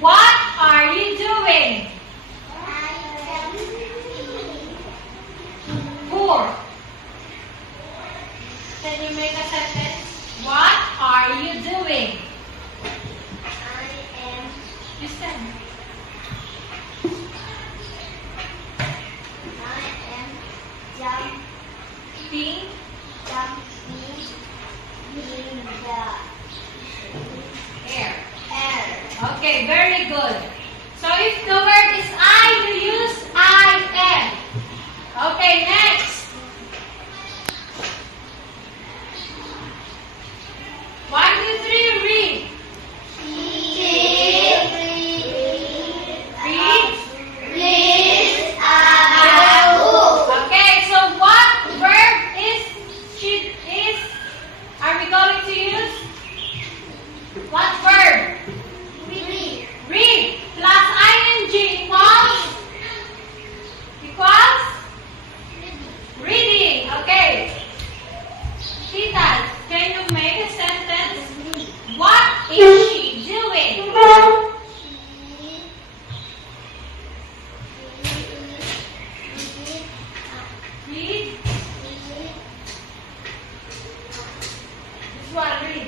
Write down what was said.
What are you doing? Four. Can you make a sentence? What are you doing? Listen. Jumping in the air. Okay, very good. So if the word is I, you use I am. Okay, next. 1, 2, 3, read. Okay, so what verb are we going to use? What verb? Read plus ing equals reading. Okay. Tita, can you make a sentence? What is she doing? Read. This one, read.